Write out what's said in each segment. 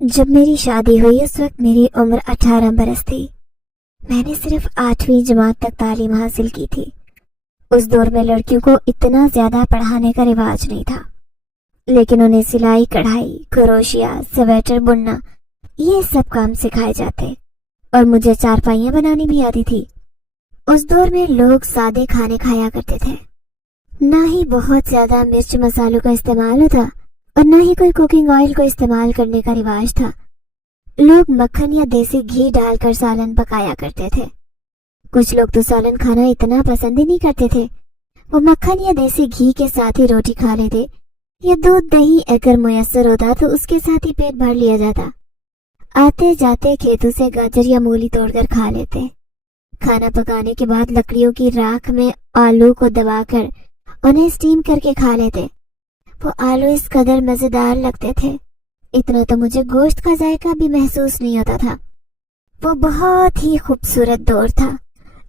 جب میری شادی ہوئی اس وقت میری عمر 18 برس تھی۔ میں نے صرف 8ویں جماعت تک تعلیم حاصل کی تھی۔ اس دور میں لڑکیوں کو اتنا زیادہ پڑھانے کا رواج نہیں تھا، لیکن انہیں سلائی کڑھائی، کروشیا، سویٹر بننا، یہ سب کام سکھائے جاتے، اور مجھے چارپائیاں بنانی بھی آتی تھی۔ اس دور میں لوگ سادے کھانے کھایا کرتے تھے، نہ ہی بہت زیادہ مرچ مسالوں کا استعمال ہوتا اور نہ ہی کوئی کوکنگ آئل کو استعمال کرنے کا رواج تھا۔ لوگ مکھن یا دیسی گھی ڈال کر سالن پکایا کرتے تھے۔ کچھ لوگ تو سالن کھانا اتنا پسند ہی نہیں کرتے تھے، وہ مکھن یا دیسی گھی کے ساتھ ہی روٹی کھا لیتے، یا دودھ دہی اگر میسر ہوتا تو اس کے ساتھ ہی پیٹ بھر لیا جاتا۔ آتے جاتے کھیتوں سے گاجر یا مولی توڑ کر کھا لیتے۔ کھانا پکانے کے بعد لکڑیوں کی راکھ میں آلو کو دبا کر انہیں سٹیم کر کے کھا لیتے۔ وہ آلو اس قدر مزیدار لگتے تھے، اتنا تو مجھے گوشت کا ذائقہ بھی محسوس نہیں ہوتا تھا۔ وہ بہت ہی خوبصورت دور تھا۔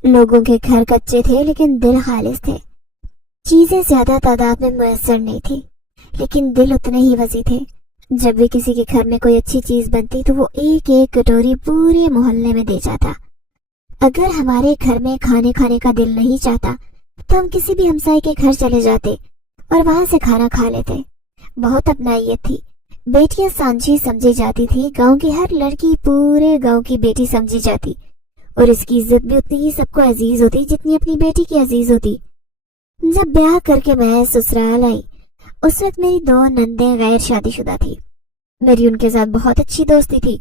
لوگوں کے گھر کچے تھے لیکن دل خالص تھے۔ چیزیں زیادہ تعداد میں میسر نہیں تھی، لیکن دل اتنے ہی وسیع تھے۔ جب بھی کسی کے گھر میں کوئی اچھی چیز بنتی تو وہ ایک ایک کٹوری پورے محلے میں دے جاتا۔ اگر ہمارے گھر میں کھانے کا دل نہیں چاہتا تو ہم کسی بھی ہمسائے کے گھر چلے جاتے اور وہاں سے کھانا کھا لیتے۔ بہت اپنائیت تھی۔ بیٹیاں سانجھی سمجھی جاتی تھی، گاؤں کی ہر لڑکی پورے گاؤں کی بیٹی سمجھی جاتی، اور اس کی عزت بھی اتنی ہی سب کو عزیز ہوتی جتنی اپنی بیٹی کی عزیز ہوتی۔ جب بیاہ کر کے میں سسرال آئی اس وقت میری 2 نندیں غیر شادی شدہ تھی۔ میری ان کے ساتھ بہت اچھی دوستی تھی۔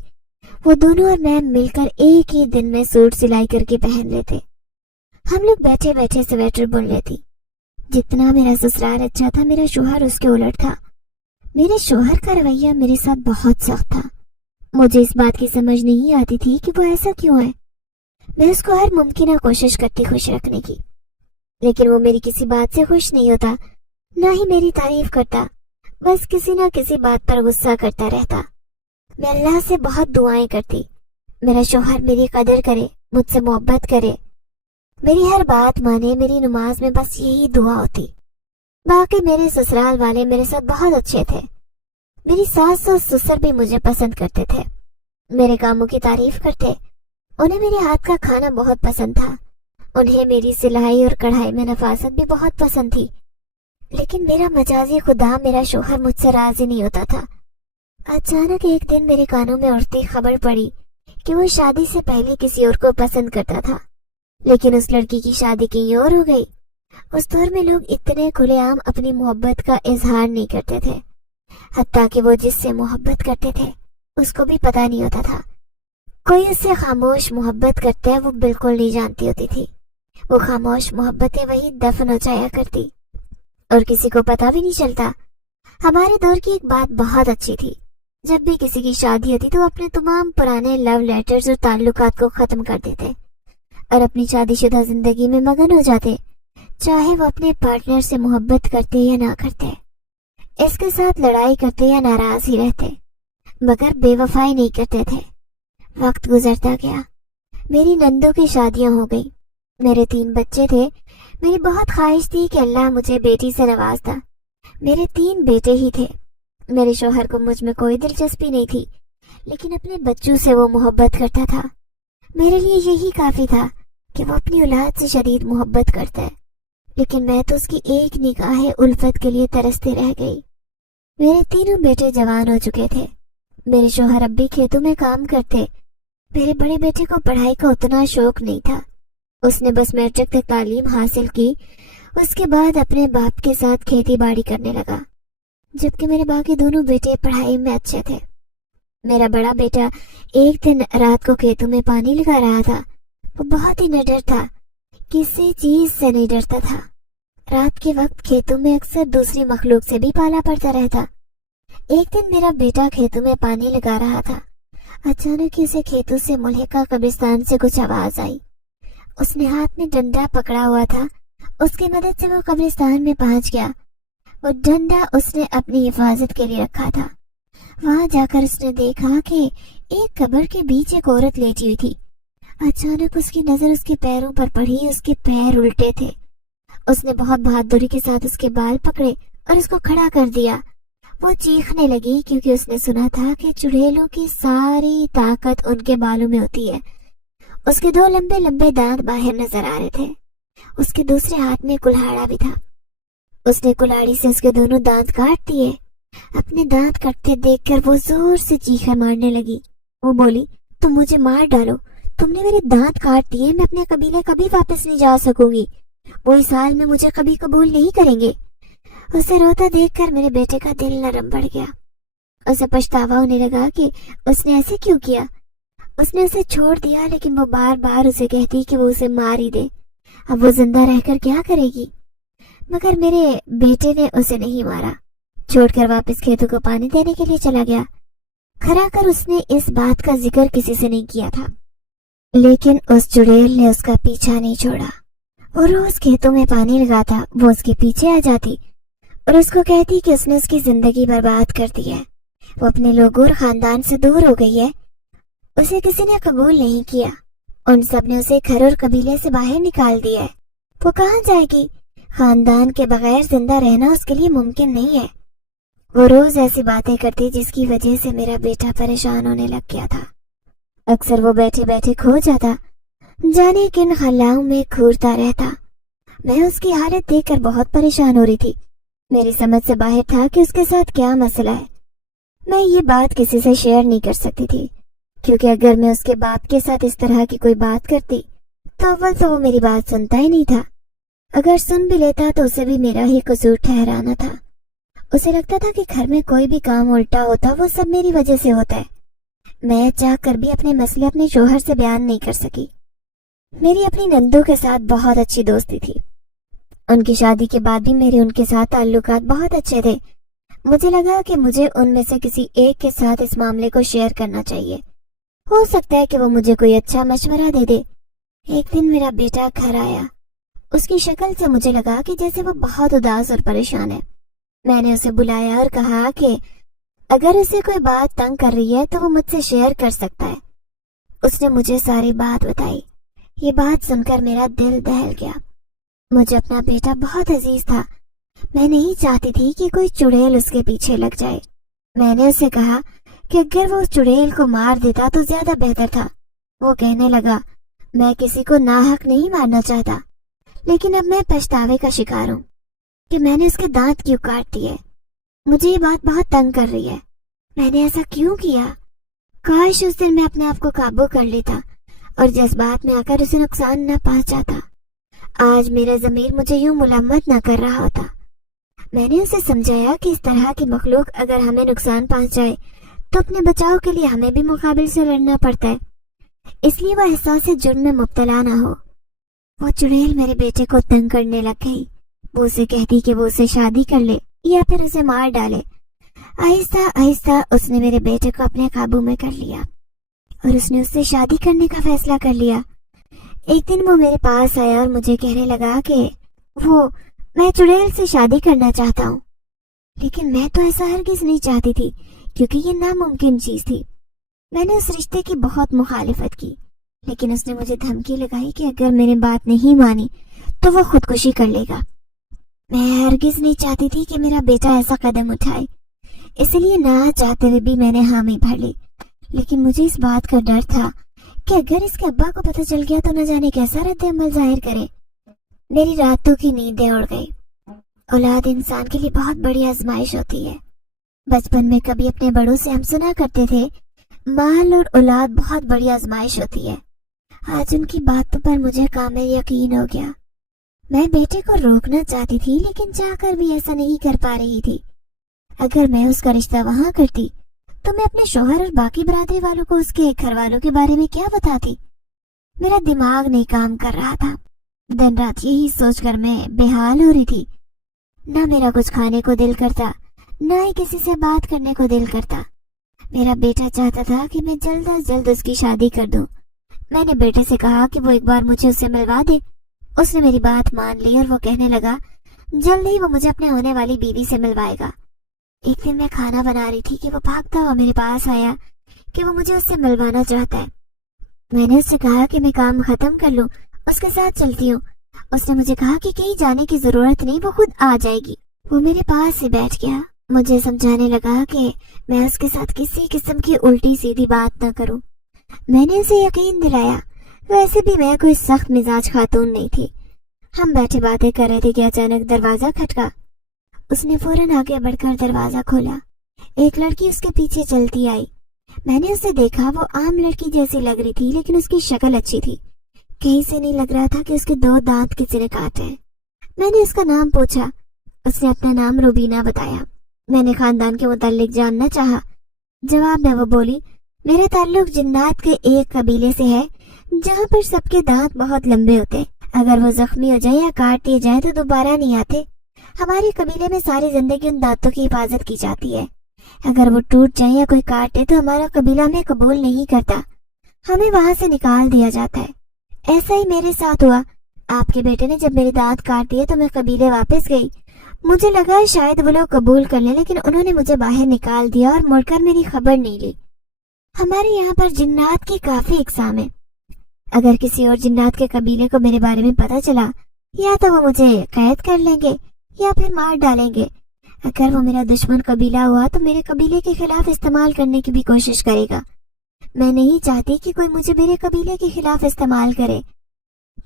وہ دونوں اور میں مل کر ایک ہی دن میں سوٹ سلائی کر کے پہن لیتے۔ ہم لوگ بیٹھے بیٹھے سویٹر بن لیتی۔ جتنا میرا سسرال اچھا تھا، میرا شوہر اس کے الٹ تھا۔ میرے شوہر کا رویہ میرے ساتھ بہت سخت تھا۔ مجھے اس بات کی سمجھ نہیں آتی تھی کہ وہ ایسا کیوں ہے۔ میں اس کو ہر ممکنہ کوشش کرتی خوش رکھنے کی، لیکن وہ میری کسی بات سے خوش نہیں ہوتا، نہ ہی میری تعریف کرتا، بس کسی نہ کسی بات پر غصہ کرتا رہتا۔ میں اللہ سے بہت دعائیں کرتی، میرا شوہر میری قدر کرے، مجھ سے محبت کرے، میری ہر بات مانے۔ میری نماز میں بس یہی دعا ہوتی۔ باقی میرے سسرال والے میرے ساتھ بہت اچھے تھے۔ میری ساس اور سسر بھی مجھے پسند کرتے تھے، میرے کاموں کی تعریف کرتے۔ انہیں میرے ہاتھ کا کھانا بہت پسند تھا۔ انہیں میری سلائی اور کڑھائی میں نفاست بھی بہت پسند تھی۔ لیکن میرا مجازی خدا میرا شوہر مجھ سے راضی نہیں ہوتا تھا۔ اچانک ایک دن میرے کانوں میں اڑتی خبر پڑی کہ وہ شادی سے پہلے کسی اور کو پسند کرتا تھا، لیکن اس لڑکی کی شادی کہیں اور ہو گئی۔ اس دور میں لوگ اتنے کھلے عام اپنی محبت کا اظہار نہیں کرتے تھے، حتیٰ کہ وہ جس سے محبت کرتے تھے اس کو بھی پتہ نہیں ہوتا تھا۔ کوئی اس سے خاموش محبت کرتا ہے وہ بالکل نہیں جانتی ہوتی تھی۔ وہ خاموش محبتیں وہی دفن ہو جایا کرتی اور کسی کو پتہ بھی نہیں چلتا۔ ہمارے دور کی ایک بات بہت اچھی تھی، جب بھی کسی کی شادی ہوتی تو اپنے تمام پرانے لو لیٹرز اور تعلقات کو ختم کر دیتے اور اپنی شادی شدہ زندگی میں مگن ہو جاتے، چاہے وہ اپنے پارٹنر سے محبت کرتے یا نہ کرتے، اس کے ساتھ لڑائی کرتے یا ناراض ہی رہتے، مگر بے وفائی نہیں کرتے تھے۔ وقت گزرتا گیا، میری نندوں کی شادیاں ہو گئی، میرے 3 بچے تھے۔ میری بہت خواہش تھی کہ اللہ مجھے بیٹی سے نوازتا۔ میرے 3 بیٹے ہی تھے۔ میرے شوہر کو مجھ میں کوئی دلچسپی نہیں تھی، لیکن اپنے بچوں سے وہ محبت کرتا تھا۔ میرے لیے یہی کافی تھا کہ وہ اپنی اولاد سے شدید محبت کرتا ہے، لیکن میں تو اس کی ایک نگاہ الفت کے لیے ترستے رہ گئی۔ میرے 3 بیٹے جوان ہو چکے تھے۔ میرے شوہر اب بھی کھیتوں میں کام کرتے۔ میرے بڑے بیٹے کو پڑھائی کا اتنا شوق نہیں تھا، اس نے بس میٹرک تک تعلیم حاصل کی، اس کے بعد اپنے باپ کے ساتھ کھیتی باڑی کرنے لگا، جبکہ میرے باقی دونوں بیٹے پڑھائی میں اچھے تھے۔ میرا بڑا بیٹا ایک دن رات کو کھیتوں میں پانی لگا رہا تھا۔ وہ بہت ہی نڈر تھا، کسی چیز سے نہیں ڈرتا تھا۔ رات کے وقت کھیتوں میں اکثر دوسری مخلوق سے بھی پالا پڑتا رہتا۔ ایک دن میرا بیٹا کھیتوں میں پانی لگا رہا تھا، اچانک اسے کھیتوں سے ملحقہ قبرستان سے کچھ آواز آئی۔ اس نے ہاتھ میں ڈنڈا پکڑا ہوا تھا، اس کی مدد سے وہ قبرستان میں پہنچ گیا۔ وہ ڈنڈا اس نے اپنی حفاظت کے لیے رکھا تھا۔ وہاں جا کر اس نے دیکھا کہ ایک قبر کے بیچ ایک عورت لیٹی ہوئی تھی۔ اچانک اس کی نظر اس کے پیروں پر پڑی، اس کے پیر الٹے تھے۔ اس نے بہت بہادری کے ساتھ اس کے بال پکڑے اور اس کو کھڑا کر دیا۔ وہ چیخنے لگی کیونکہ اس نے سنا تھا کہ چڑیلوں کی ساری طاقت ان کے بالوں میں ہوتی ہے۔ اس کے 2 لمبے لمبے دانت باہر نظر آ رہے تھے۔ اس کے دوسرے ہاتھ میں کلہاڑا بھی تھا۔ اس نے کلاڑی سے اس کے دونوں دانت کاٹ دیے۔ اپنے دانت کٹتے دیکھ کر وہ زور سے چیخیں مارنے لگی۔ وہ بولی، تم مجھے مار ڈالو، تم نے میرے دانت کاٹ دیے، میں اپنے قبیلے کبھی واپس نہیں جا سکوں گی، وہ اس حال میں مجھے کبھی قبول نہیں کریں گے۔ اسے روتا دیکھ کر میرے بیٹے کا دل نرم پڑ گیا۔ اسے پچھتاوا ہونے لگا کہ اس نے ایسے کیوں کیا۔ اس نے اسے چھوڑ دیا، لیکن وہ بار بار اسے کہتی کہ وہ اسے مار ہی دے، اب وہ زندہ رہ کر کیا کرے گی۔ مگر میرے بیٹے نے اسے نہیں مارا، چھوڑ کر واپس کھیتوں کو پانی دینے کے لیے چلا گیا۔ کھرا کر اس نے اس بات کا ذکر کسی سے نہیں کیا تھا، لیکن اس چڑیل نے اس کا پیچھا نہیں چھوڑا۔ وہ روز کھیتوں میں پانی لگاتا، وہ اس کے پیچھے آ جاتی اور اس کو کہتی کہ اس نے اس کی زندگی برباد کر دی ہے، وہ اپنے لوگوں اور خاندان سے دور ہو گئی ہے، اسے کسی نے قبول نہیں کیا، ان سب نے اسے گھر اور قبیلے سے باہر نکال دیا ہے۔ وہ کہاں جائے گی؟ خاندان کے بغیر زندہ رہنا اس کے لیے ممکن نہیں ہے۔ وہ روز ایسی باتیں کرتی جس کی وجہ سے میرا بیٹا پریشان ہونے لگ گیا تھا۔ اکثر وہ بیٹھے بیٹھے کھو جاتا، جانے کن خلاؤں میں گھورتا رہتا۔ میں اس کی حالت دیکھ کر بہت پریشان ہو رہی تھی۔ میری سمجھ سے باہر تھا کہ اس کے ساتھ کیا مسئلہ ہے۔ میں یہ بات کسی سے شیئر نہیں کر سکتی تھی، کیونکہ اگر میں اس کے باپ کے ساتھ اس طرح کی کوئی بات کرتی تو اول تو وہ میری بات سنتا ہی نہیں تھا، اگر سن بھی لیتا تو اسے بھی میرا ہی قصور ٹھہرانا تھا۔ اسے لگتا تھا کہ گھر میں کوئی بھی کام الٹا ہوتا وہ سب میری وجہ سے ہوتا ہے۔ میں چاہ کر بھی اپنے مسئلے اپنے شوہر سے بیان نہیں کر سکی۔ میری اپنی نندوں کے ساتھ بہت اچھی دوستی تھی، ان کی شادی کے بعد بھی میرے ان کے ساتھ تعلقات بہت اچھے تھے۔ مجھے لگا کہ مجھے ان میں سے کسی ایک کے ساتھ اس معاملے کو شیئر کرنا چاہیے، ہو سکتا ہے کہ وہ مجھے کوئی اچھا مشورہ دے دے۔ ایک دن میرا بیٹا گھر آیا، اس کی شکل سے مجھے لگا کہ جیسے وہ بہت اداس اور پریشان ہے۔ میں نے اسے بلایا اور کہا کہ اگر اسے کوئی بات تنگ کر رہی ہے تو وہ مجھ سے شیئر کر سکتا ہے۔ اس نے مجھے ساری بات بتائی۔ یہ بات سن کر میرا دل دہل گیا۔ مجھے اپنا بیٹا بہت عزیز تھا، میں نہیں چاہتی تھی کہ کوئی چڑیل اس کے پیچھے لگ جائے۔ میں نے اسے کہا کہ اگر وہ اس چڑیل کو مار دیتا تو زیادہ بہتر تھا۔ وہ کہنے لگا، میں کسی کو ناحق نہیں مارنا چاہتا، لیکن اب میں پچھتاوے کا شکار ہوں کہ میں نے اس کے دانت کیوں کاٹ دیے۔ مجھے یہ بات بہت تنگ کر رہی ہے، میں نے ایسا کیوں کیا؟ کاش اس دن میں اپنے آپ کو قابو کر لیتا اور جذبات میں آ کر اسے نقصان نہ پہنچاتا۔ آج میرا ضمیر مجھے یوں ملامت نہ کر رہا ہوتا۔ میں نے اسے سمجھایا کہ اس طرح کی مخلوق اگر ہمیں نقصان پہنچائے تو اپنے بچاؤ کے لیے ہمیں بھی مقابل سے لڑنا پڑتا ہے، اس لیے وہ احساس جرم میں مبتلا نہ ہو۔ وہ چڑیل میرے بیٹے کو تنگ کرنے لگ گئی۔ وہ اسے کہتی کہ وہ اسے شادی کر لے یا پھر اسے مار ڈالے۔ آہستہ آہستہ اس نے میرے بیٹے کو اپنے قابو میں کر لیا اور اس نے اس سے شادی کرنے کا فیصلہ کر لیا۔ ایک دن وہ میرے پاس آیا اور مجھے کہنے لگا کہ میں چڑیل سے شادی کرنا چاہتا ہوں، لیکن میں تو ایسا ہرگز نہیں چاہتی تھی کیونکہ یہ ناممکن چیز تھی۔ میں نے اس رشتے کی بہت مخالفت کی، لیکن اس نے مجھے دھمکی لگائی کہ اگر میں نے بات نہیں مانی تو وہ خودکشی کر لے گا۔ میں ہرگز نہیں چاہتی تھی کہ میرا بیٹا ایسا قدم اٹھائے، اس لیے نہ چاہتے ہوئے بھی میں نے حامی بھر لی، لیکن مجھے اس بات کا ڈر تھا کہ اگر اس کے ابا کو پتہ چل گیا تو نہ جانے کیسا رد عمل ظاہر کرے۔ میری راتوں کی نیندیں اڑ گئی۔ اولاد انسان کے لیے بہت بڑی آزمائش ہوتی ہے۔ بچپن میں کبھی اپنے بڑوں سے ہم سنا کرتے تھے، مال اور اولاد بہت بڑی آزمائش ہوتی ہے۔ آج ان کی باتوں پر مجھے کامل یقین ہو گیا۔ میں بیٹے کو روکنا چاہتی تھی، لیکن چاہ کر بھی ایسا نہیں کر پا رہی تھی۔ اگر میں اس کا رشتہ وہاں کرتی تو میں اپنے شوہر اور باقی برادری والوں کو اس کے گھر والوں کے بارے میں کیا بتاتی؟ میرا دماغ نہیں کام کر رہا تھا۔ دن رات یہی سوچ کر میں بے حال ہو رہی تھی۔ نہ میرا کچھ کھانے کو دل کرتا، نہ ہی کسی سے بات کرنے کو دل کرتا۔ میرا بیٹا چاہتا تھا کہ میں جلد از جلد اس کی شادی کر دوں۔ میں نے بیٹے سے کہا کہ وہ ایک بار مجھے اس سے ملوا دے۔ اس نے میری بات مان لی اور وہ کہنے لگا جلد ہی وہ مجھے اپنے ہونے والی بیوی سے ملوائے گا۔ ایک دن میں کھانا بنا رہی تھی کہ وہ بھاگتا ہوا میرے پاس آیا کہ وہ مجھے اس سے ملوانا چاہتا ہے۔ میں نے اس سے کہا کہ میں کام ختم کر لوں، اس کے ساتھ چلتی ہوں۔ اس نے مجھے کہا کہ کہیں جانے کی ضرورت نہیں، وہ خود آ جائے گی۔ وہ میرے پاس سے بیٹھ گیا مجھے سمجھانے لگا کہ میں اس کے ساتھ کسی قسم کی الٹی سیدھی بات نہ کروں۔ میں نے اسے یقین دلایا۔ ویسے بھی میں کوئی سخت مزاج خاتون نہیں تھی۔ ہم بیٹھے باتیں کر رہے تھے کہ اچانک دروازہ کھٹکا۔ اس نے فوراً آگے بڑھ کر دروازہ کھولا۔ ایک لڑکی اس کے پیچھے چلتی آئی۔ میں نے اسے دیکھا، وہ عام لڑکی جیسی لگ رہی تھی، لیکن اس کی شکل اچھی تھی۔ کہیں سے نہیں لگ رہا تھا کہ اس کے 2 دانت کسی نے کاٹے ہیں۔ میں نے اس کا نام پوچھا۔ اس نے اپنا نام روبینہ بتایا۔ میں نے خاندان کے متعلق جاننا چاہا۔ جواب میں وہ بولی، میرا تعلق جنات کے ایک قبیلے سے ہے جہاں پر سب کے دانت بہت لمبے ہوتے ہیں۔ اگر وہ زخمی ہو جائیں یا کاٹ دیے جائیں تو دوبارہ نہیں آتے۔ ہمارے قبیلے میں ساری زندگی ان دانتوں کی حفاظت کی جاتی ہے۔ اگر وہ ٹوٹ جائیں یا کوئی کاٹ دے تو ہمارا قبیلہ ہمیں قبول نہیں کرتا، ہمیں وہاں سے نکال دیا جاتا ہے۔ ایسا ہی میرے ساتھ ہوا۔ آپ کے بیٹے نے جب میرے دانت کاٹ دیے تو میں قبیلے واپس گئی۔ مجھے لگا شاید وہ لوگ قبول کر لیں، لیکن انہوں نے مجھے باہر نکال دیا اور مڑ کر میری خبر نہیں لی۔ ہمارے یہاں پر جنات کی کافی اقسام ہیں۔ اگر کسی اور جنات کے قبیلے کو میرے بارے میں پتہ چلا، یا تو وہ مجھے قید کر لیں گے یا پھر مار ڈالیں گے۔ اگر وہ میرا دشمن قبیلہ ہوا تو میرے قبیلے کے خلاف استعمال کرنے کی بھی کوشش کرے گا۔ میں نہیں چاہتی کہ کوئی مجھے میرے قبیلے کے خلاف استعمال کرے۔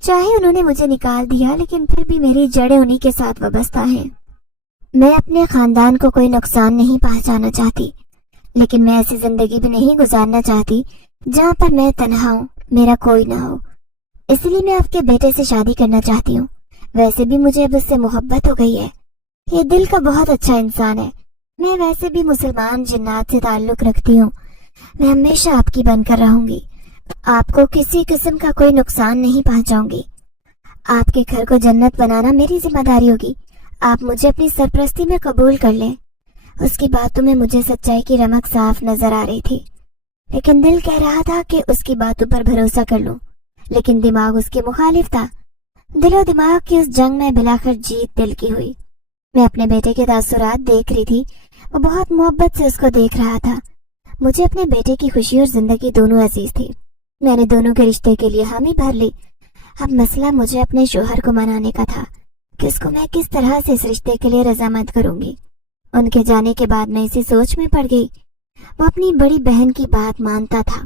چاہے انہوں نے مجھے نکال دیا، لیکن پھر بھی میری جڑیں انہی کے ساتھ وابستہ ہیں۔ میں اپنے خاندان کو کوئی نقصان نہیں پہنچانا چاہتی، لیکن میں ایسی زندگی بھی نہیں گزارنا چاہتی جہاں پر میں تنہا ہوں، میرا کوئی نہ ہو۔ اس لیے میں آپ کے بیٹے سے شادی کرنا چاہتی ہوں۔ ویسے بھی مجھے اب اس سے محبت ہو گئی ہے۔ یہ دل کا بہت اچھا انسان ہے۔ میں ویسے بھی مسلمان جنات سے تعلق رکھتی ہوں۔ میں ہمیشہ آپ کی بن کر رہوں گی۔ آپ کو کسی قسم کا کوئی نقصان نہیں پہنچاؤں گی۔ آپ کے گھر کو جنت بنانا میری ذمہ داری ہوگی۔ آپ مجھے اپنی سرپرستی میں قبول کر لیں۔ اس کی باتوں میں مجھے سچائی کی رمق صاف نظر آ رہی تھی، لیکن دل کہہ رہا تھا کہ اس کی باتوں پر بھروسہ کر لوں، لیکن دماغ اس کے مخالف تھا۔ دل و دماغ کی اس جنگ میں بلاخر جیت دل کی ہوئی۔ میں اپنے بیٹے کے تاثرات دیکھ رہی تھی۔ وہ بہت محبت سے اس کو دیکھ رہا تھا۔ مجھے اپنے بیٹے کی خوشی اور زندگی دونوں عزیز تھی۔ میں نے دونوں کے رشتے کے لیے حامی بھر لی۔ اب مسئلہ مجھے اپنے شوہر کو منانے کا تھا کہ اس کو میں کس طرح سے اس رشتے کے لیے رضامند کروں گی۔ ان کے جانے کے بعد میں اسی سوچ میں پڑ گئی۔ وہ اپنی بڑی بہن کی بات مانتا تھا۔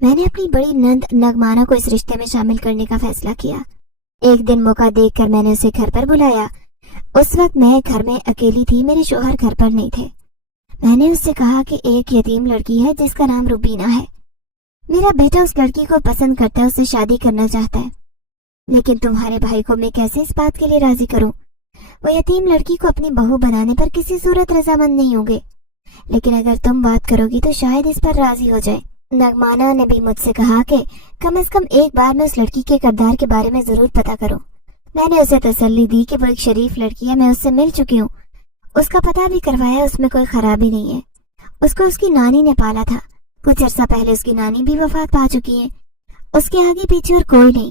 میں نے اپنی بڑی نند نغمانہ کو اس رشتے میں شامل کرنے کا فیصلہ کیا۔ ایک دن موقع دیکھ کر میں نے اسے گھر پر بلایا۔ اس وقت میں گھر میں اکیلی تھی، میرے شوہر گھر پر نہیں تھے۔ میں نے اس سے کہا کہ ایک یتیم لڑکی ہے جس کا نام روبینہ ہے۔ میرا بیٹا اس لڑکی کو پسند کرتا ہے، اس سے شادی کرنا چاہتا ہے، لیکن تمہارے بھائی کو میں کیسے اس بات کے لیے راضی کروں؟ وہ یتیم لڑکی کو اپنی بہو بنانے پر کسی صورت رضامند نہیں ہوں گے، لیکن اگر تم بات کرو گی تو شاید اس پر راضی ہو جائے۔ نغمانہ نے بھی مجھ سے کہا کہ کم از کم ایک بار میں اس لڑکی کے کردار کے بارے میں ضرور پتہ کروں۔ میں نے اسے تسلی دی کہ وہ ایک شریف لڑکی ہے، میں اس سے مل چکی ہوں، اس کا پتہ بھی کروایا، اس میں کوئی خرابی نہیں ہے۔ اس کو اس کی نانی نے پالا تھا۔ کچھ عرصہ پہلے اس کی نانی بھی وفات پا چکی ہے۔ اس کے آگے پیچھے اور کوئی نہیں۔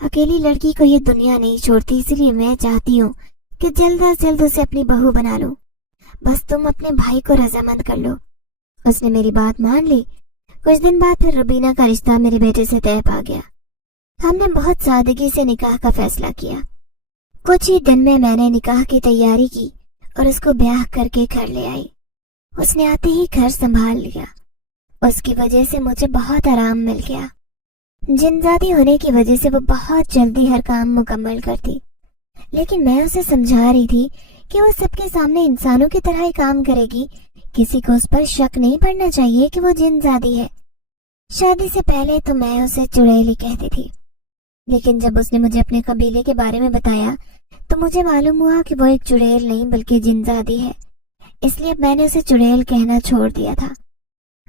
اکیلی لڑکی کو یہ دنیا نہیں چھوڑتی، اس لیے میں چاہتی ہوں کہ جلد از جلد اسے اپنی بہو بنا لوں۔ بس تم اپنے بھائی کو رضامند کر لو۔ اس نے میری بات مان لی۔ کچھ دن بعد پھر روبینہ کا رشتہ میرے بیٹے سے طے پا گیا۔ ہم نے بہت سادگی سے نکاح کا فیصلہ کیا۔ کچھ ہی دن میں نے نکاح کی تیاری کی اور اس کو بیاہ کر کے گھر لے آئی۔ اس نے آتے ہی گھر سنبھال لیا۔ اس کی وجہ سے مجھے بہت آرام مل گیا۔ جنزادی ہونے کی وجہ سے وہ بہت جلدی ہر کام مکمل کرتی، لیکن میں اسے سمجھا رہی تھی کہ وہ سب کے سامنے انسانوں کی طرح ہی کام کرے گی۔ کسی کو اس پر شک نہیں پڑنا چاہیے کہ وہ جنزادی ہے۔ شادی سے پہلے تو میں اسے چڑیلی کہتی تھی، لیکن جب اس نے مجھے اپنے قبیلے کے بارے میں بتایا تو مجھے معلوم ہوا کہ وہ ایک چڑیل نہیں بلکہ جنزادی ہے۔ اس لیے اب میں نے اسے چڑیل کہنا چھوڑ دیا تھا۔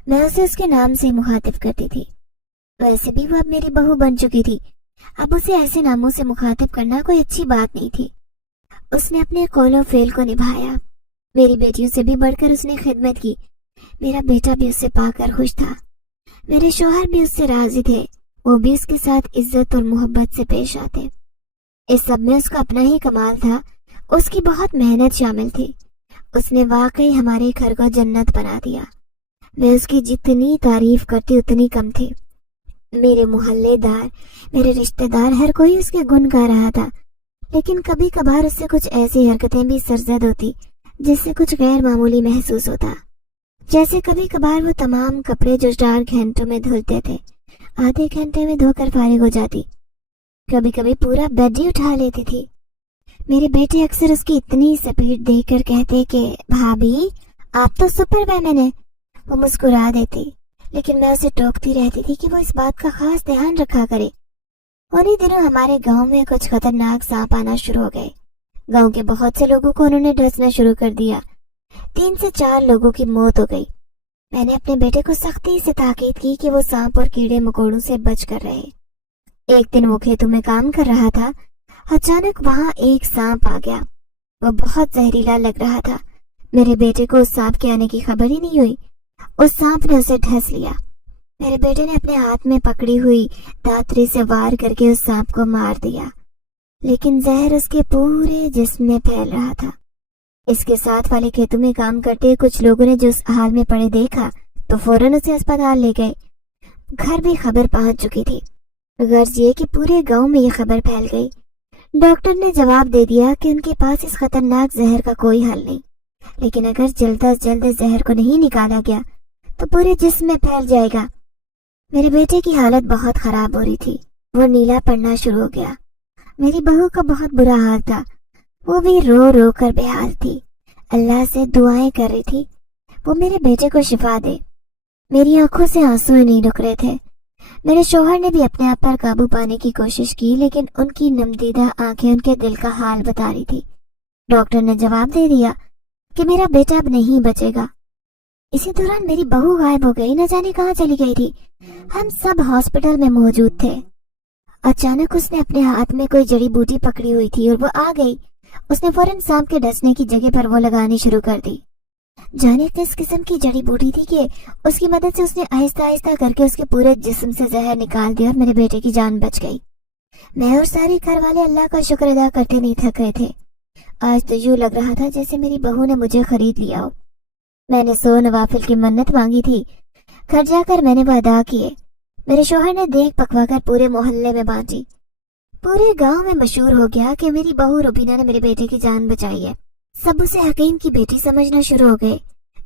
میں اسے اس کے نام سے مخاطب کرتی تھی۔ ویسے بھی وہ اب میری بہو بن چکی تھی، اب اسے ایسے ناموں سے مخاطب کرنا کوئی اچھی بات نہیں تھی۔ اس نے اپنے قول و فعل کو نبھایا۔ میری بیٹیوں سے بھی بڑھ کر اس نے خدمت کی۔ میرا بیٹا بھی اس سے پا کر خوش تھا۔ میرے شوہر بھی اس سے راضی تھے، وہ بھی اس کے ساتھ عزت اور محبت سے پیش آتے۔ اس سب میں اس کا اپنا ہی کمال تھا، اس کی بہت محنت شامل تھی۔ اس نے واقعی ہمارے گھر کو جنت بنا دیا۔ میں اس کی جتنی تعریف کرتی اتنی کم تھی۔ میرے محلے دار، میرے رشتہ دار، ہر کوئی اس کے گن گا رہا تھا، لیکن کبھی کبھار اس سے کچھ ایسی حرکتیں بھی سرزد ہوتی جس سے کچھ غیر معمولی محسوس ہوتا، جیسے کبھی کبھار وہ تمام کپڑے جو 4 گھنٹوں میں دھلتے تھے آدھے گھنٹے میں دھو کر فارغ ہو جاتی، کبھی کبھی پورا بیڈ ہی اٹھا لیتی تھی۔ میرے بیٹے اکثر اس کی اتنی سپیڈ دیکھ کر کہتے کہ بھابھی آپ تو سپر ویمن ہیں۔ وہ مسکرا دیتی، لیکن میں اسے ٹوکتی رہتی تھی کہ وہ اس بات کا خاص دھیان رکھا کرے۔ انہی دنوں ہمارے گاؤں میں کچھ خطرناک سانپ آنا شروع ہو گئے۔ گاؤں کے بہت سے لوگوں کو انہوں نے ڈسنا شروع کر دیا۔ 3 سے 4 لوگوں کی موت ہو گئی۔ میں نے اپنے بیٹے کو سختی سے تاکید کی کہ وہ سانپ اور کیڑے مکوڑوں سے بچ کر رہے۔ ایک دن وہ کھیتوں میں کام کر رہا تھا، اچانک وہاں ایک سانپ آ گیا۔ وہ بہت زہریلا لگ رہا تھا۔ میرے بیٹے کو اس سانپ کے آنے کی خبر ہی نہیں ہوئی۔ اس سانپ نے اسے ڈھس لیا۔ میرے بیٹے نے اپنے ہاتھ میں پکڑی ہوئی داتری سے وار کر کے اس سانپ کو مار دیا، لیکن زہر اس کے پورے جسم میں پھیل رہا تھا۔ اس کے ساتھ والے کھیتوں میں کام کرتے کچھ لوگوں نے جو اس حال میں پڑے دیکھا تو فوراً اسے اسپتال لے گئے۔ گھر بھی خبر پہنچ چکی تھی۔ غرض یہ کہ پورے گاؤں میں یہ خبر پھیل گئی۔ ڈاکٹر نے جواب دے دیا کہ ان کے پاس اس خطرناک زہر کا کوئی حل نہیں، لیکن اگر جلد از جلد زہر کو نہیں نکالا گیا تو پورے جسم میں پھیل جائے گا۔ میرے بیٹے کی حالت بہت خراب ہو رہی تھی۔ وہ نیلا پڑنا شروع ہو گیا۔ میری بہو کا بہت برا حال تھا۔ وہ بھی رو رو کر بے حال تھی، اللہ سے دعائیں کر رہی تھی وہ میرے بیٹے کو شفا دے۔ میری آنکھوں سے آنسو ہی نہیں رک رہے تھے۔ میرے شوہر نے بھی اپنے آپ پر قابو پانے کی کوشش کی، لیکن ان کی نمدیدہ آنکھیں ان کے دل کا حال بتا رہی تھی۔ ڈاکٹر نے جواب دے دیا کہ میرا بیٹا اب نہیں بچے گا۔ اسی دوران میری بہو غائب ہو گئی، نہ جانے کہاں چلی گئی تھی۔ ہم سب ہاسپٹل میں موجود تھے۔ اچانک اس نے اپنے ہاتھ میں کوئی جڑی بوٹی پکڑی ہوئی تھی اور وہ آ گئی۔ اس نے فوراً سانپ کے ڈسنے کی جگہ پر وہ لگانی شروع کر دی۔ جانے کس قسم کی جڑی بوٹی تھی کہ اس کی مدد سے اس نے آہستہ آہستہ کر کے اس کے پورے جسم سے زہر نکال دیا اور میرے بیٹے کی جان بچ گئی۔ میں اور سارے گھر والے اللہ کا شکر ادا کرتے نہیں تھک رہے تھے۔ آج تو یوں لگ رہا تھا جیسے میری بہو نے مجھے خرید لیا ہو۔ میں نے 100 نوافل کی منت مانگی تھی، گھر جا کر میں نے وہ ادا کیے۔ میرے شوہر نے دیکھ پکوا کر پورے محلے میں بانٹی۔ پورے گاؤں میں مشہور ہو گیا کہ میری بہو روبینہ نے میرے بیٹے کی جان بچائی ہے۔ سب اسے حکیم کی بیٹی سمجھنا شروع ہو گئے۔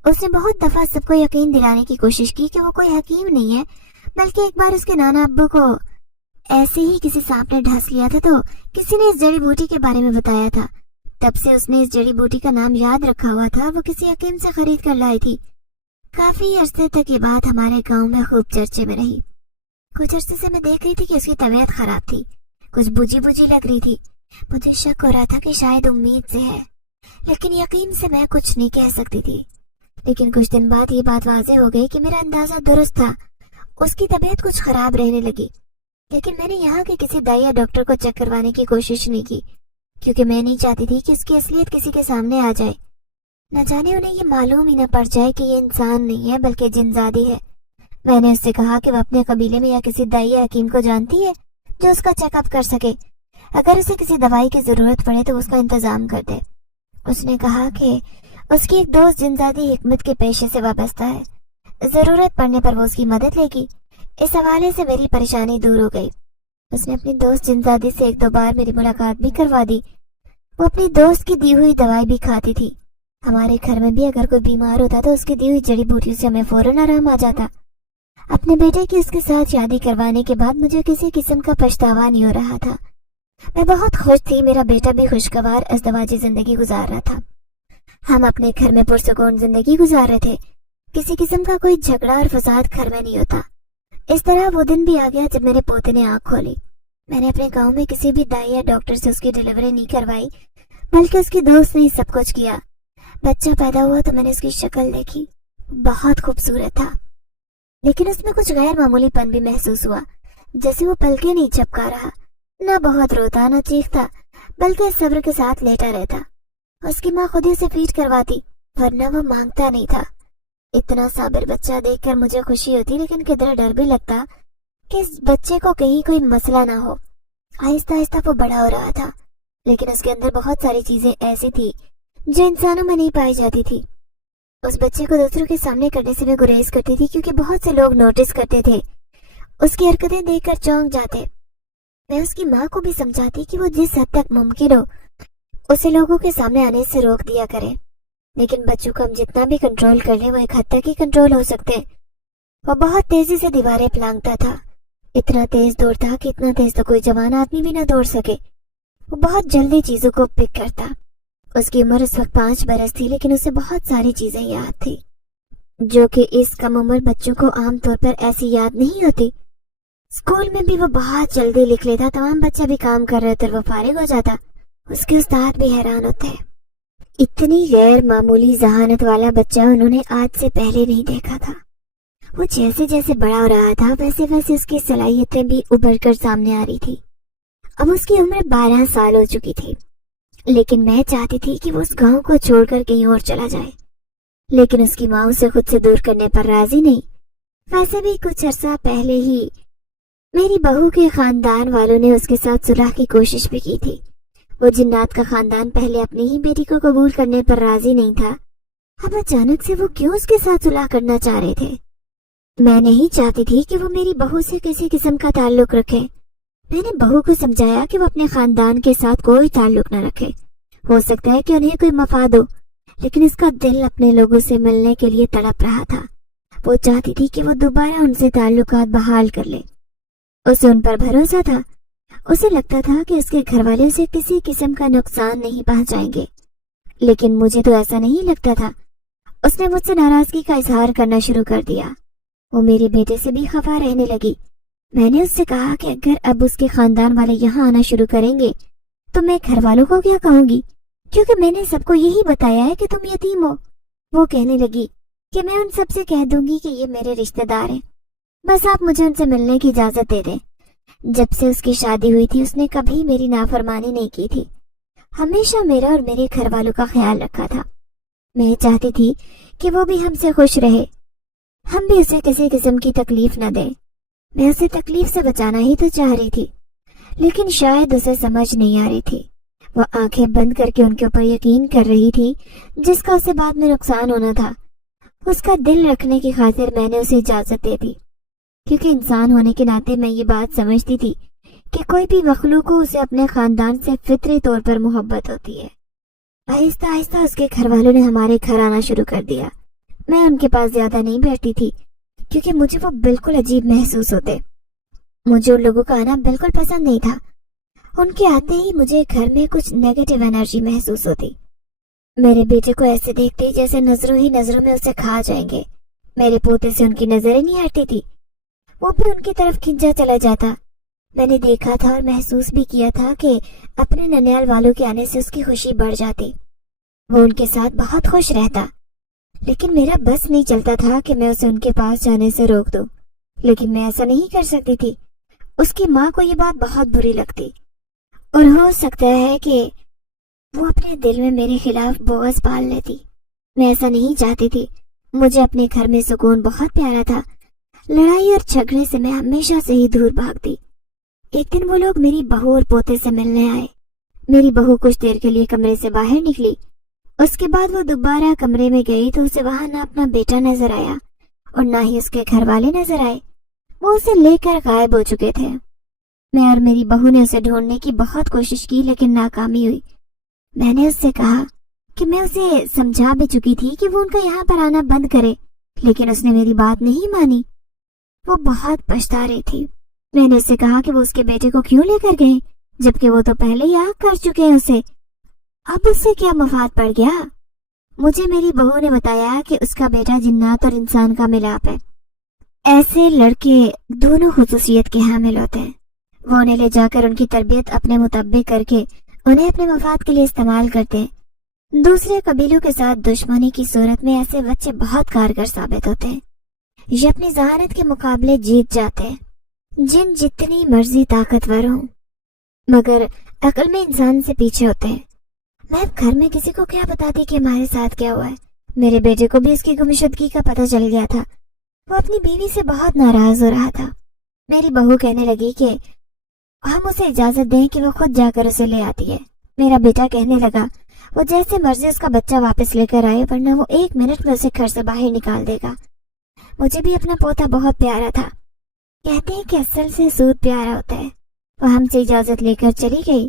اس نے بہت دفعہ سب کو یقین دلانے کی کوشش کی کہ وہ کوئی حکیم نہیں ہے، بلکہ ایک بار اس کے نانا ابو کو ایسے ہی کسی سانپ نے ڈھس لیا تھا تو کسی نے اس جڑی بوٹی کے بارے میں بتایا تھا۔ تب سے اس نے اس جڑی بوٹی کا نام یاد رکھا ہوا تھا، وہ کسی حکیم سے خرید کر لائی تھی۔ کافی عرصے تک یہ بات ہمارے گاؤں میں خوب چرچے میں رہی۔ کچھ عرصے سے میں دیکھ رہی تھی کہ اس کی طبیعت خراب تھی، کچھ بجھی لگ رہی تھی۔ مجھے شک ہو رہا تھا کہ شاید امید سے ہے، لیکن یقین سے میں کچھ نہیں کہہ سکتی تھی۔ لیکن کچھ دن بعد یہ بات واضح ہو گئی کہ میرا اندازہ درست تھا، اس کی طبیعت کچھ خراب رہنے لگی۔ لیکن میں نے یہاں کے کسی دائی یا ڈاکٹر کو چیک کروانے کی کوشش نہیں کی، کیونکہ میں نہیں چاہتی تھی کہ اس کی اصلیت کسی کے سامنے آ جائے، نہ جانے انہیں یہ معلوم ہی نہ پڑ جائے کہ یہ انسان نہیں ہے بلکہ جن زادی ہے۔ میں نے اس سے کہا کہ وہ اپنے قبیلے میں یا کسی دائی یا حکیم کو جانتی ہے جو اس کا چیک اپ کر سکے، اگر اسے کسی دوائی کی ضرورت پڑے تو اس کا انتظام کر دے۔ اس نے کہا کہ اس کی ایک دوست جن زادی حکمت کے پیشے سے وابستہ ہے، ضرورت پڑنے پر وہ اس کی مدد لے گی۔ اس حوالے سے میری پریشانی دور ہو گئی۔ اس نے اپنی دوست جن زادی سے 1-2 بار میری ملاقات بھی کروا دی۔ وہ اپنی دوست کی دی ہوئی دوائی بھی کھاتی تھی۔ ہمارے گھر میں بھی اگر کوئی بیمار ہوتا تو اس کی دی ہوئی جڑی بوٹیوں سے ہمیں فوراً آرام آ جاتا۔ اپنے بیٹے کی اس کے ساتھ شادی کروانے کے بعد مجھے کسی قسم کا پچھتاوا نہیں ہو رہا تھا۔ میں بہت خوش تھی، میرا بیٹا بھی خوشگوار ازدواجی زندگی گزار رہا تھا۔ ہم اپنے گھر میں پرسکون زندگی گزار رہے تھے، کسی قسم کا کوئی جھگڑا اور فساد گھر میں نہیں ہوتا۔ اس طرح وہ دن بھی آ گیا جب میرے پوتے نے آنکھ کھولی۔ میں نے اپنے گاؤں میں کسی بھی دائی یا ڈاکٹر سے اس کی ڈیلیوری نہیں کروائی، بلکہ اس کی دوست نے ہی سب کچھ کیا۔ بچہ پیدا ہوا تو میں نے اس کی شکل دیکھی، بہت خوبصورت تھا، لیکن اس میں کچھ غیر معمولی پن بھی محسوس ہوا، جیسے وہ پلکیں نہیں جھپکا رہا، نہ بہت روتا نہ چیختا، بلکہ صبر کے ساتھ لیٹا رہتا۔ اس کی ماں خود ہی اسے فیڈ کرواتی، ورنہ وہ مانگتا نہیں تھا۔ اتنا صابر بچہ دیکھ کر مجھے خوشی ہوتی، لیکن کدھر ڈر بھی لگتا کہ اس بچے کو کہیں کوئی مسئلہ نہ ہو۔ آہستہ آہستہ وہ بڑا ہو رہا تھا، لیکن اس کے اندر بہت ساری چیزیں ایسی تھی جو انسانوں میں نہیں پائی جاتی تھی۔ اس بچے کو دوسروں کے سامنے کرنے سے میں گریز کرتی تھی، کیونکہ بہت سے لوگ نوٹس کرتے تھے، اس کی حرکتیں دیکھ کر چونک جاتے۔ میں اس کی ماں کو بھی سمجھاتی کہ وہ جس حد تک ممکن ہو اسے لوگوں کے سامنے آنے سے روک دیا کرے۔ لیکن بچوں کو ہم جتنا بھی کنٹرول کر لیں وہ ایک حد تک ہی کنٹرول ہو سکتے ہیں۔ وہ بہت تیزی سے دیواریں پلانگتا تھا، اتنا تیز دوڑتا کہ اتنا تیز تو کوئی جوان آدمی بھی نہ دوڑ سکے۔ وہ بہت جلدی چیزوں کو پک کرتا۔ اس کی عمر اس وقت 5 برس تھی، لیکن اسے بہت ساری چیزیں یاد تھی جو کہ اس کم عمر بچوں کو عام طور پر ایسی یاد نہیں ہوتی۔ اسکول میں بھی وہ بہت جلدی لکھ لیتا، تمام بچے بھی کام کر رہے تھے، وہ فارغ ہو جاتا۔ اس کے استاد بھی حیران ہوتے ہیں، اتنی غیر معمولی ذہانت والا بچہ انہوں نے آج سے پہلے نہیں دیکھا تھا۔ وہ جیسے جیسے بڑا ہو رہا تھا ویسے ویسے اس کی صلاحیتیں بھی ابھر کر سامنے آ رہی تھی۔ اب اس کی عمر 12 سال ہو چکی تھی، لیکن میں چاہتی تھی کہ وہ اس گاؤں کو چھوڑ کر کہیں اور چلا جائے، لیکن اس کی ماں اسے خود سے دور کرنے پر راضی نہیں۔ ویسے بھی کچھ عرصہ پہلے ہی میری بہو کے خاندان والوں نے اس کے ساتھ صلح کی کوشش بھی کی تھی۔ وہ جنات کا خاندان پہلے اپنی ہی بیٹی کو قبول کرنے پر راضی نہیں تھا، اب اچانک سے وہ کیوں اس کے ساتھ صلح کرنا چاہ رہے تھے؟ میں نہیں چاہتی تھی کہ وہ میری بہو سے کسی قسم کا تعلق رکھے۔ میں نے بہو کو سمجھایا کہ وہ اپنے خاندان کے ساتھ کوئی تعلق نہ رکھے، ہو سکتا ہے کہ انہیں کوئی مفاد ہو، لیکن اس کا دل اپنے لوگوں سے ملنے کے لیے تڑپ رہا تھا۔ وہ چاہتی تھی کہ وہ دوبارہ ان سے تعلقات بحال کر لے۔ اسے ان پر بھروسہ تھا، اسے لگتا تھا کہ اس کے گھر والے اسے کسی قسم کا نقصان نہیں پہنچائیں گے، لیکن مجھے تو ایسا نہیں لگتا تھا۔ اس نے مجھ سے ناراضگی کا اظہار کرنا شروع کر دیا۔ وہ میرے بیٹے سے بھی خفا رہنے لگی۔ میں نے اس سے کہا کہ اگر اب اس کے خاندان والے یہاں آنا شروع کریں گے تو میں گھر والوں کو کیا کہوں گی، کیونکہ میں نے سب کو یہی بتایا ہے کہ تم یتیم ہو۔ وہ کہنے لگی کہ میں ان سب سے کہہ دوں گی کہ یہ میرے رشتہ دار ہیں، بس آپ مجھے ان سے ملنے کی اجازت دے دیں۔ جب سے اس کی شادی ہوئی تھی اس نے کبھی میری نافرمانی نہیں کی تھی، ہمیشہ میرا اور میرے گھر والوں کا خیال رکھا تھا۔ میں چاہتی تھی کہ وہ بھی ہم سے خوش رہے، ہم بھی اسے کسی قسم کی تکلیف نہ دیں۔ میں اسے تکلیف سے بچانا ہی تو چاہ رہی تھی، لیکن شاید اسے سمجھ نہیں آ رہی تھی۔ وہ آنکھیں بند کر کے ان کے اوپر یقین کر رہی تھی جس کا اسے بعد میں نقصان ہونا تھا۔ اس کا دل رکھنے کی خاطر میں نے اسے اجازت دے دی، کیونکہ انسان ہونے کے ناطے میں یہ بات سمجھتی تھی کہ کوئی بھی مخلوق کو اسے اپنے خاندان سے فطری طور پر محبت ہوتی ہے۔ آہستہ آہستہ اس کے گھر والوں نے ہمارے گھر آنا شروع کر دیا۔ میں ان کے پاس زیادہ نہیں بیٹھتی تھی کیونکہ مجھے وہ بالکل عجیب محسوس ہوتے۔ مجھے ان لوگوں کا آنا بالکل پسند نہیں تھا۔ ان کے آتے ہی مجھے گھر میں کچھ نیگیٹو انرجی محسوس ہوتی۔ میرے بیٹے کو ایسے دیکھتے جیسے نظروں ہی نظروں میں اسے کھا جائیں گے۔ میرے پوتے سے ان کی نظریں نہیں ہٹتی تھی، وہ بھی ان کی طرف کھنچا چلا جاتا۔ میں نے دیکھا تھا اور محسوس بھی کیا تھا کہ اپنے ننیال والوں کے آنے سے اس کی خوشی بڑھ جاتی۔ وہ ان کے ساتھ بہت خوش رہتا، لیکن میرا بس نہیں چلتا تھا کہ میں اسے ان کے پاس جانے سے روک دوں، لیکن میں ایسا نہیں کر سکتی تھی۔ اس کی ماں کو یہ بات بہت بری لگتی اور ہو سکتا ہے کہ وہ اپنے دل میں میرے خلاف بغض پال لیتی۔ میں ایسا نہیں چاہتی تھی۔ مجھے اپنے گھر میں سکون بہت پیارا تھا۔ لڑائی اور جھگڑے سے میں ہمیشہ سے ہی دور بھاگتی۔ ایک دن وہ لوگ میری بہو اور پوتے سے ملنے آئے۔ میری بہو کچھ دیر کے لیے کمرے سے باہر نکلی، اس کے بعد وہ دوبارہ کمرے میں گئی تو اسے وہاں نہ اپنا بیٹا نظر آیا اور نہ ہی اس کے گھر والے نظر آئے۔ وہ اسے لے کر غائب ہو چکے تھے۔ میں اور میری بہو نے اسے ڈھونڈنے کی بہت کوشش کی لیکن ناکامی ہوئی۔ میں نے اس سے کہا کہ میں اسے سمجھا بھی چکی تھی کہ وہ ان کا یہاں پر آنا بند کرے، لیکن اس نے میری بات نہیں مانی۔ وہ بہت پچھتا رہی تھی۔ میں نے اس سے کہا کہ وہ اس کے بیٹے کو کیوں لے کر گئے جبکہ وہ تو پہلے ہی آگ کر چکے ہیں اسے۔ اب اس سے کیا مفاد پڑ گیا؟ مجھے میری بہو نے بتایا کہ اس کا بیٹا جنات اور انسان کا ملاپ ہے۔ ایسے لڑکے دونوں خصوصیت کے حامل ہوتے ہیں۔ وہ انہیں لے جا کر ان کی تربیت اپنے مطابق کر کے انہیں اپنے مفاد کے لیے استعمال کرتے ہیں۔ دوسرے قبیلوں کے ساتھ دشمنی کی صورت میں ایسے بچے بہت کارگر ثابت ہوتے ہیں۔ یہ اپنی ذہانت کے مقابلے جیت جاتے ہیں، جن جتنی مرضی طاقتور ہوں، مگر عقل میں انسان سے پیچھے ہوتے ہیں۔ میں اب گھر میں کسی کو کیا بتاتی کہ ہمارے ساتھ کیا ہوا ہے؟ میرے بیٹے کو بھی اس کی گمشدگی کا پتہ چل گیا تھا۔ وہ اپنی بیوی سے بہت ناراض ہو رہا تھا۔ میری بہو کہنے لگی کہ ہم اسے اجازت دیں کہ وہ خود جا کر اسے لے آتی ہے۔ میرا بیٹا کہنے لگا وہ جیسے مرضی اس کا بچہ واپس لے کر آئے، ورنہ وہ 1 منٹ میں اسے گھر سے باہر نکال دے گا۔ مجھے بھی اپنا پوتا بہت پیارا تھا۔ کہتے ہیں کہ اصل سے سود پیارا ہوتا ہے۔ وہ ہم سے اجازت لے کر چلی گئی۔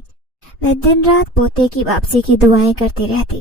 میں دن رات پوتے کی واپسی کی دعائیں کرتی رہتی۔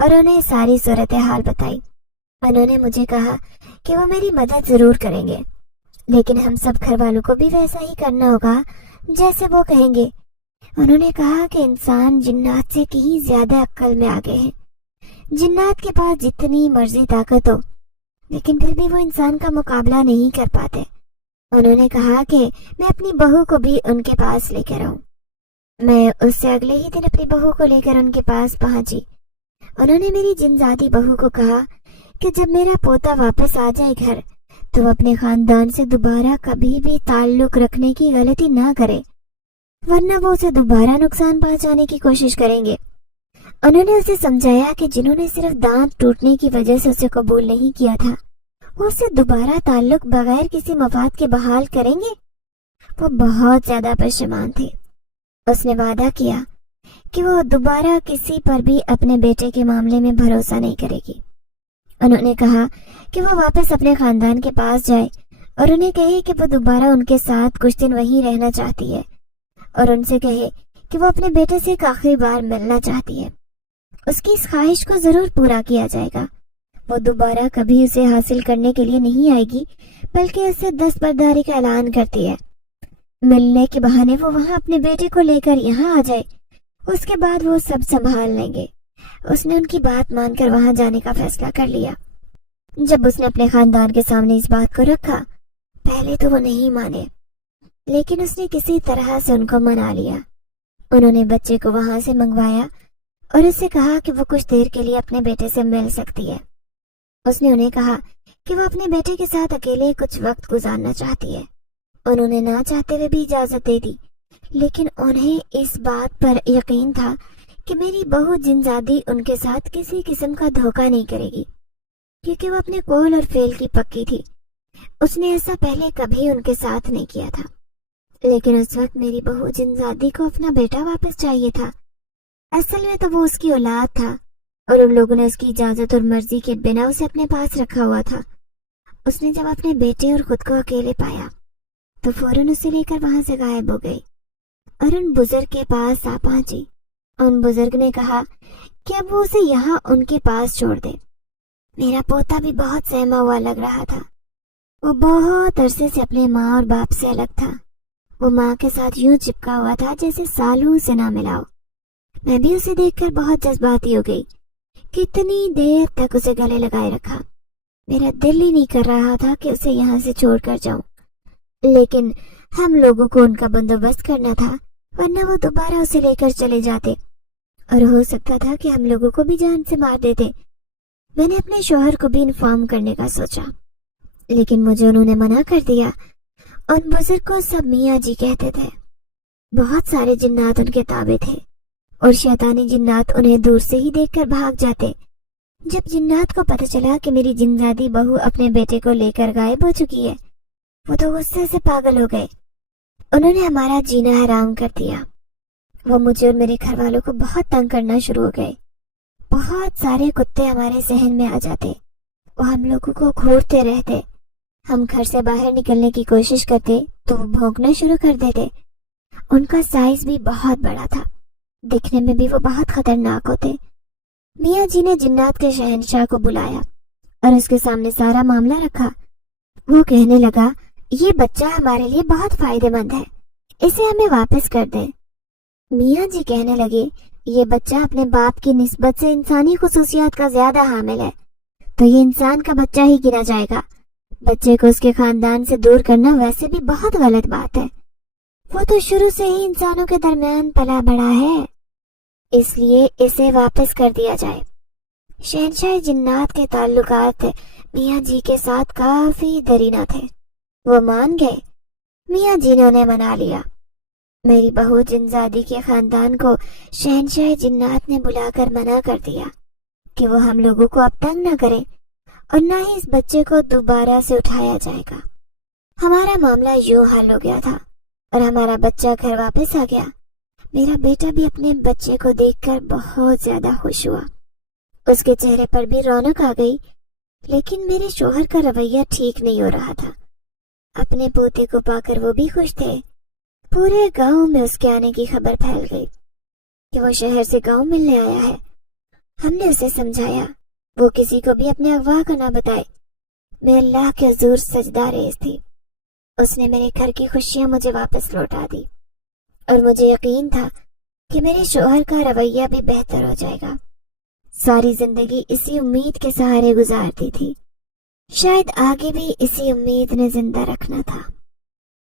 اور انہیں ساری صورتحال بتائی۔ انہوں نے مجھے کہا کہ وہ میری مدد ضرور کریں گے، لیکن ہم سب گھر والوں کو بھی ویسا ہی کرنا ہوگا جیسے وہ کہیں گے۔ انہوں نے کہا کہ انسان جنات سے کہیں زیادہ عقل میں آگے ہیں۔ جنات کے پاس جتنی مرضی طاقت ہو، لیکن پھر بھی وہ انسان کا مقابلہ نہیں کر پاتے۔ انہوں نے کہا کہ میں اپنی بہو کو بھی ان کے پاس لے کر آؤں۔ میں اس سے اگلے ہی دن اپنی بہو کو لے کر ان کے پاس پہنچی۔ انہوں نے میری جنزادی بہو کو کہا کہ جب میرا پوتا واپس آ جائے گھر تو وہ اپنے خاندان سے دوبارہ کبھی بھی تعلق رکھنے کی غلطی نہ کرے، ورنہ وہ اسے دوبارہ نقصان پہنچانے کی کوشش کریں گے۔ انہوں نے اسے سمجھایا کہ جنہوں نے صرف دانت ٹوٹنے کی وجہ سے اسے قبول نہیں کیا تھا، وہ اسے دوبارہ تعلق بغیر کسی مفاد کے بحال کریں گے۔ وہ بہت زیادہ پشیمان تھے۔ اس نے وعدہ کیا کہ وہ دوبارہ کسی پر بھی اپنے بیٹے کے معاملے میں بھروسہ نہیں کرے گی۔ انہوں نے کہا کہ وہ واپس اپنے خاندان کے پاس جائے اور انہیں کہے کہ وہ دوبارہ ان کے ساتھ کچھ دن وہیں رہنا چاہتی ہے، اور ان سے کہے کہ وہ اپنے بیٹے سے ایک آخری بار ملنا چاہتی ہے۔ اس کی اس خواہش کو ضرور پورا کیا جائے گا۔ وہ دوبارہ کبھی اسے حاصل کرنے کے لیے نہیں آئے گی، بلکہ اسے دستبرداری کا اعلان کرتی ہے۔ ملنے کے بہانے وہ وہاں اپنے بیٹے کو لے کر یہاں آ جائے، اس کے بعد وہ سب سنبھال لیں گے۔ اس نے ان کی بات مان کر وہاں جانے کا فیصلہ کر لیا۔ جب اس نے اپنے خاندان کے سامنے اس بات کو رکھا، پہلے تو وہ نہیں مانے، لیکن اس نے کسی طرح سے ان کو منا لیا۔ انہوں نے بچے کو وہاں سے منگوایا اور اس سے کہا کہ وہ کچھ دیر کے لیے اپنے بیٹے سے مل سکتی ہے۔ اس نے انہیں کہا کہ وہ اپنے بیٹے کے ساتھ اکیلے کچھ وقت گزارنا چاہتی ہے۔ انہوں نے نہ چاہتے ہوئے بھی اجازت دے دی، لیکن انہیں اس بات پر یقین تھا کہ میری بہو جنزادی ان کے ساتھ کسی قسم کا دھوکہ نہیں کرے گی، کیونکہ وہ اپنے قول اور فعل کی پکی تھی۔ اس نے ایسا پہلے کبھی ان کے ساتھ نہیں کیا تھا، لیکن اس وقت میری بہو جنزادی کو اپنا بیٹا واپس چاہیے تھا۔ اصل میں تو وہ اس کی اولاد تھا، اور ان لوگوں نے اس کی اجازت اور مرضی کے بنا اسے اپنے پاس رکھا ہوا تھا۔ اس نے جب اپنے بیٹے اور خود کو اکیلے پایا تو فوراً اسے لے کر وہاں سے غائب ہو گئی اور ان بزرگ کے پاس آ پہنچی۔ ان بزرگ نے کہا کہ اب وہ اسے یہاں ان کے پاس چھوڑ دے۔ میرا پوتا بھی بہت سہما ہوا لگ رہا تھا۔ وہ بہت عرصے سے اپنے ماں اور باپ سے الگ تھا۔ وہ ماں کے ساتھ یوں چپکا ہوا تھا جیسے سالوں سے نہ ملا ہو۔ میں بھی اسے دیکھ کر بہت جذباتی ہو گئی۔ کتنی دیر تک اسے گلے لگائے رکھا۔ میرا دل ہی نہیں کر رہا تھا کہ اسے یہاں سے چھوڑ کر جاؤں، لیکن ہم لوگوں کو ان کا بندوبست کرنا تھا، ورنہ وہ دوبارہ اسے لے کر چلے جاتے اور ہو سکتا تھا کہ ہم لوگوں کو بھی جان سے مار دیتے۔ میں نے اپنے شوہر کو بھی انفارم کرنے کا سوچا، لیکن مجھے انہوں نے منع کر دیا۔ ان بزرگ کو سب میاں جی کہتے تھے۔ بہت سارے جنات ان کے تابع تھے اور شیطانی جنات انہیں دور سے ہی دیکھ کر بھاگ جاتے۔ جب جنات کو پتہ چلا کہ میری جنزادی بہو اپنے بیٹے کو لے کر غائب ہو چکی ہے، وہ تو غصے سے پاگل ہو گئے۔ انہوں نے ہمارا جینا حرام کر دیا۔ وہ مجھے اور میرے گھر والوں کو بہت تنگ کرنا شروع ہو گئے۔ بہت سارے کتے ہمارے ذہن میں آ جاتے، وہ ہم لوگوں کو گھورتے رہتے۔ ہم گھر سے باہر نکلنے کی کوشش کرتے تو وہ بھونکنا شروع کر دیتے۔ ان کا سائز بھی بہت بڑا تھا، دکھنے میں بھی وہ بہت خطرناک ہوتے۔ میاں جی نے جنات کے شہنشاہ کو بلایا اور اس کے سامنے سارا معاملہ رکھا۔ وہ کہنے لگا، یہ بچہ ہمارے لیے بہت فائدہ مند ہے، اسے ہمیں واپس کر دیں۔ میاں جی کہنے لگے، یہ بچہ اپنے باپ کی نسبت سے انسانی خصوصیات کا زیادہ حامل ہے، تو یہ انسان کا بچہ ہی گنا جائے گا۔ بچے کو اس کے خاندان سے دور کرنا ویسے بھی بہت غلط بات ہے۔ وہ تو شروع سے ہی انسانوں کے درمیان پلا بڑا ہے، اس لیے اسے واپس کر دیا جائے۔ شہنشاہ جنات کے تعلقات میاں جی کے ساتھ کافی درینہ تھے۔ وہ مان گئے۔ میاں جی نے انہیں منا لیا۔ میری بہو جنزادی کے خاندان کو شہنشاہ جنات نے بلا کر منع کر دیا کہ وہ ہم لوگوں کو اب تنگ نہ کرے اور نہ ہی اس بچے کو دوبارہ سے اٹھایا جائے گا۔ ہمارا معاملہ یوں حل ہو گیا تھا اور ہمارا بچہ گھر واپس آ گیا۔ میرا بیٹا بھی اپنے بچے کو دیکھ کر بہت زیادہ خوش ہوا۔ اس کے چہرے پر بھی رونق آ گئی، لیکن میرے شوہر کا رویہ ٹھیک نہیں ہو رہا تھا۔ اپنے پوتے کو پا کر وہ بھی خوش تھے۔ پورے گاؤں میں اس کے آنے کی خبر پھیل گئی کہ وہ شہر سے گاؤں ملنے آیا ہے۔ ہم نے اسے سمجھایا وہ کسی کو بھی اپنے اغوا کا نہ بتائے. میں اللہ کے حضور سجدہ ریز تھی. اس نے میرے گھر کی خوشیاں مجھے واپس لوٹا دی اور مجھے یقین تھا کہ میرے شوہر کا رویہ بھی بہتر ہو جائے گا. ساری زندگی اسی امید کے سہارے گزارتی تھی. شاید آگے بھی اسی امید نے زندہ رکھنا تھا.